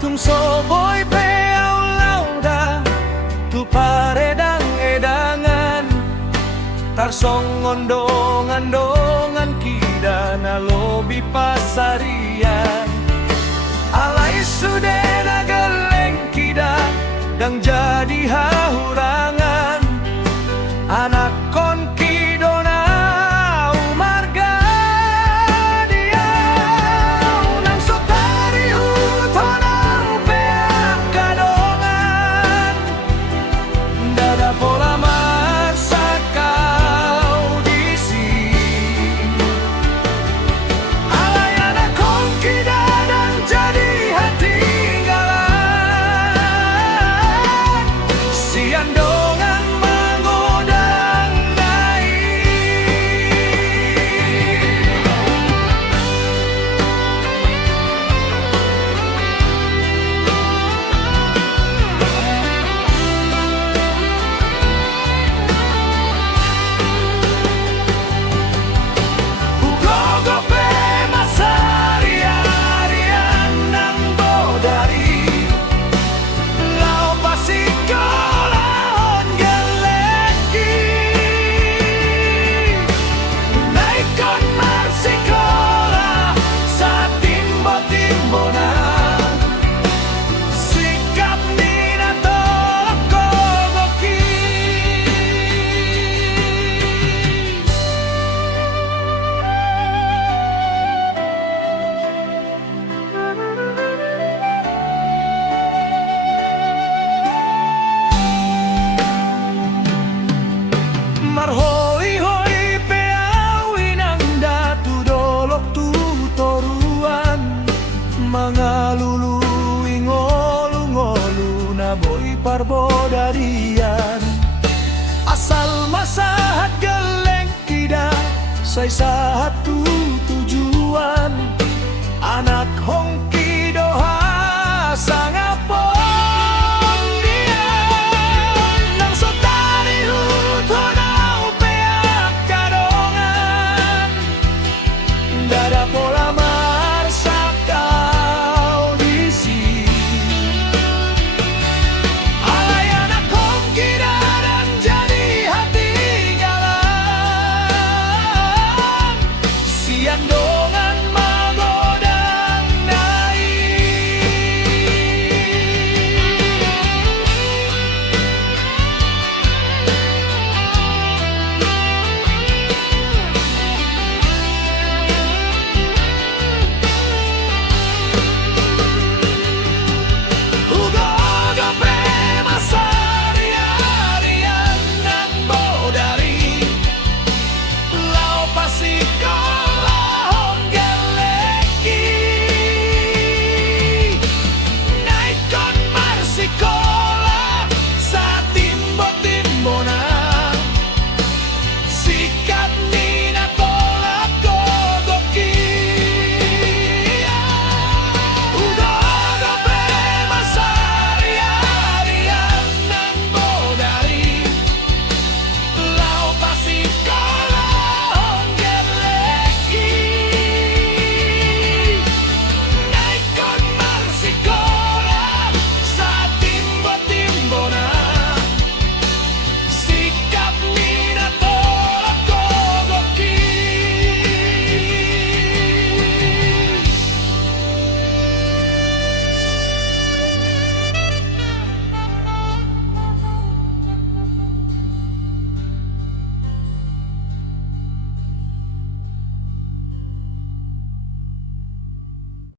tung soboy peau lauda tu paredang edangan tarsong ondongan kida na lobi pasarian alai sudena geleng kida dang jadi hahurangan anak kon kidona umarga dia nang sotari hutonang peak kadongan dada pola marsakau disi alai anak kon kida dang jadi hati galan sian dongan menggodang nai ugogo pe masarian nang bodari lau pasikolah geleki naikon marsikolah sa timbo-timbona sikap nina tolak gogoki marhoi-hoi peawi nang datu dolok tu toruan mangalului ngolu-ngolu na boy parbodarian asal masahat geleng kida say satu tujuan